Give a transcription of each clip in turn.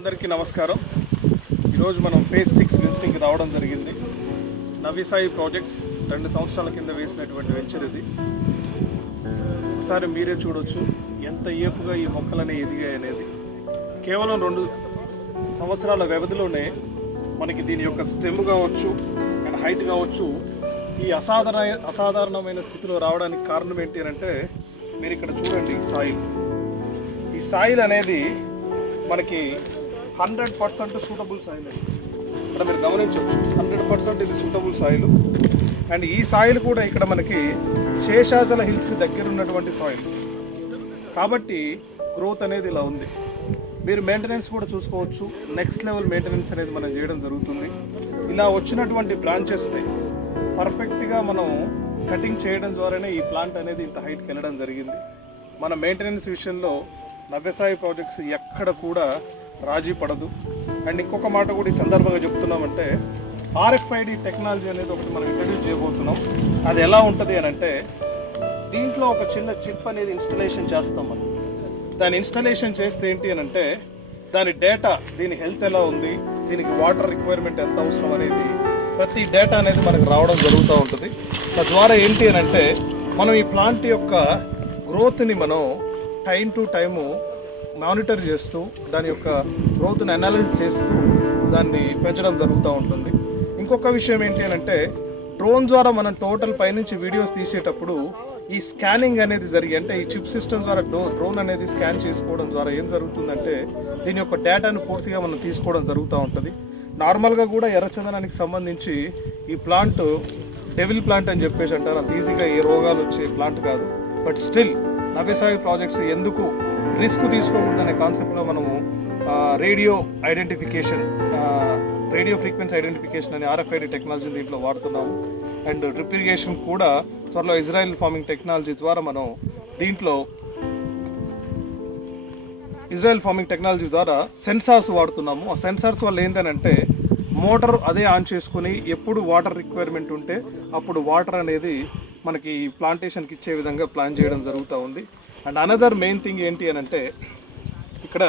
అందరికీ నమస్కారం. ఈరోజు మనం ఫేజ్ 6 విజిటింగ్కి రావడం జరిగింది. నవీ సాయి ప్రాజెక్ట్స్ 2 సంవత్సరాల కింద వేసినటువంటి వెంచర్ ఇది. ఒకసారి మీరే చూడొచ్చు ఎంత ఏపుగా ఈ మొక్కలనే ఎదిగాయి అనేది. కేవలం 2 సంవత్సరాల వ్యవధిలోనే మనకి దీని యొక్క స్టెమ్ కావచ్చు అండ్ హైట్ కావచ్చు ఈ అసాధారణమైన స్థితిలో రావడానికి కారణం ఏంటి అంటే, మీరు ఇక్కడ చూడండి ఈ సాయిల్ అనేది మనకి 100% సూటబుల్ సాయిల్ అండి. ఇక్కడ మీరు గమనించవచ్చు 100% ఇది సూటబుల్ సాయిల్. అండ్ ఈ సాయిల్ కూడా ఇక్కడ మనకి శేషాచల హిల్స్కి దగ్గర ఉన్నటువంటి సాయిల్ కాబట్టి గ్రోత్ అనేది ఇలా ఉంది. మీరు మెయింటెనెన్స్ కూడా చూసుకోవచ్చు. నెక్స్ట్ లెవెల్ మెయింటెనెన్స్ అనేది మనం చేయడం జరుగుతుంది. ఇలా వచ్చినటువంటి బ్రాంచెస్ని పర్ఫెక్ట్గా మనం కటింగ్ చేయడం ద్వారానే ఈ ప్లాంట్ అనేది ఇంత హైట్కి వెళ్ళడం జరిగింది. మన మెయింటెనెన్స్ విషయంలో నవీ సాయి ప్రాజెక్ట్స్ ఎక్కడ కూడా రాజీ పడదు. అండ్ ఇంకొక మాట కూడా ఈ సందర్భంగా చెప్తున్నామంటే, RFID టెక్నాలజీ అనేది ఒకటి మనం ఇంట్రడ్యూస్ చేయబోతున్నాం. అది ఎలా ఉంటుంది అని అంటే, దీంట్లో ఒక చిన్న చిప్ అనేది ఇన్స్టలేషన్ చేస్తాం మనం. దాని ఇన్స్టలేషన్ చేస్తే ఏంటి అని అంటే, దాని డేటా, దీని హెల్త్ ఎలా ఉంది, దీనికి వాటర్ రిక్వైర్మెంట్ ఎంత అవసరం అనేది ప్రతి డేటా అనేది మనకు రావడం జరుగుతూ ఉంటుంది. తద్వారా ఏంటి అని అంటే, మనం ఈ ప్లాంట్ యొక్క గ్రోత్ని మనం టైం టు టైము మానిటర్ చేస్తూ దాని యొక్క గ్రోత్ని అనాలిసిస్ చేస్తూ దాన్ని పెంచడం జరుగుతూ ఉంటుంది. ఇంకొక విషయం ఏంటి అని అంటే, డ్రోన్ ద్వారా మనం టోటల్ పైనుంచి వీడియోస్ తీసేటప్పుడు ఈ స్కానింగ్ అనేది జరిగి, అంటే ఈ చిప్ సిస్టమ్ ద్వారా డ్రోన్ అనేది స్కాన్ చేసుకోవడం ద్వారా ఏం జరుగుతుందంటే, దీని యొక్క డేటాను పూర్తిగా మనం తీసుకోవడం జరుగుతూ ఉంటుంది. నార్మల్గా కూడా ఎర్రచందనానికి సంబంధించి ఈ ప్లాంట్ డెవిల్ ప్లాంట్ అని చెప్పేసి అంటారు. అంత ఈజీగా ఏ రోగాలు వచ్చే ప్లాంట్ కాదు. But still Navi Sai projects ఎందుకు రిస్క్ తీసుకోకూడదనే కాన్సెప్ట్లో మనము రేడియో ఫ్రీక్వెన్సీ ఐడెంటిఫికేషన్ అనే RFID టెక్నాలజీని దీంట్లో వాడుతున్నాము. అండ్ డ్రిప్ ఇరిగేషన్ కూడా త్వరలో ఇజ్రాయెల్ ఫార్మింగ్ టెక్నాలజీ ద్వారా మనం దీంట్లో సెన్సార్స్ వాడుతున్నాము. ఆ సెన్సార్స్ వల్ల ఏంటంటే, మోటార్ అదే ఆన్ చేసుకుని ఎప్పుడు వాటర్ రిక్వైర్మెంట్ ఉంటే అప్పుడు వాటర్ అనేది మనకి ప్లాంటేషన్కి ఇచ్చే విధంగా ప్లాన్ చేయడం జరుగుతూ ఉంది. అండ్ అనదర్ మెయిన్ థింగ్ ఏంటి అని అంటే, ఇక్కడ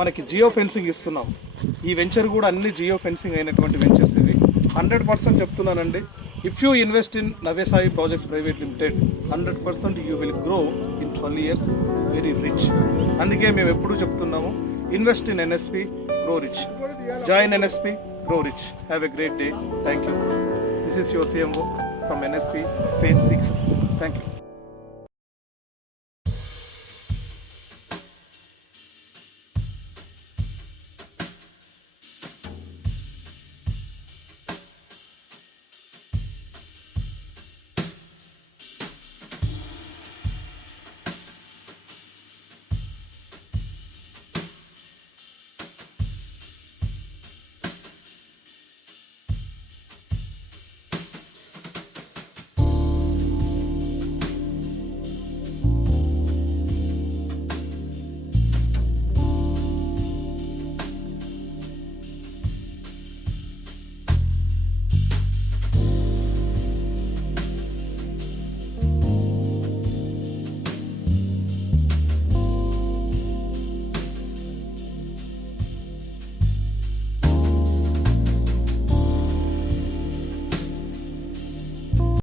మనకి జియో ఫెన్సింగ్ ఇస్తున్నాం. ఈ వెంచర్ కూడా అన్ని జియో ఫెన్సింగ్ అయినటువంటి వెంచర్స్ ఇవి. 100% చెప్తున్నానండి. If you invest in Navi Sai projects private limited, 100% you will grow in 12 years very rich. అందుకే మేము ఎప్పుడూ చెప్తున్నాము, invest in NSP, grow rich. Join NSP, grow rich. Have a great day. Thank you. This is your CMO from NSP Phase 6. Thank you.